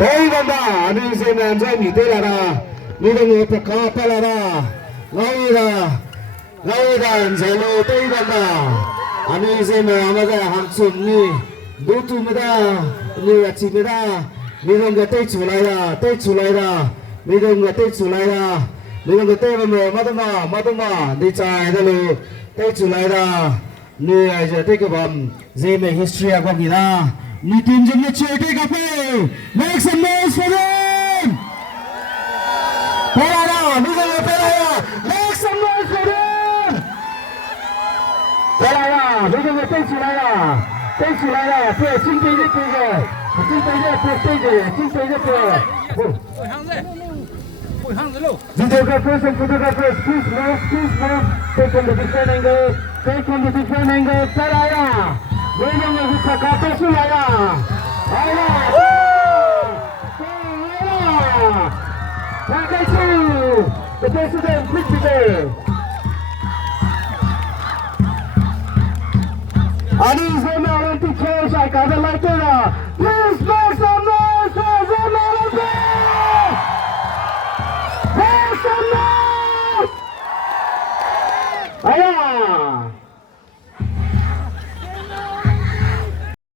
đây là đó anh xem làm cho nghỉ tết là đó đi đâu người phải có phải là đó ngay là giờ lô tây là đó anh xem làm mà cái hàng xuân đi đủ thứ mà đó như là chỉ mà đó đi đâu người tây chủ lại là đi đâu người tây chủ lại là đi đâu người tây mà đi chạy đó luôn tây chủ lại là như là giờ tây cái bầm gì về history của người ta ni team jumlah cuci kapal make some noise for them pelada make some noise for them pelada ini kita cuci lah tu cinta ini tu Videographers, please move, take on the different angle, pelada. William is a copy Sulaya. The president, please today. Ani is going to change. I got a lighter.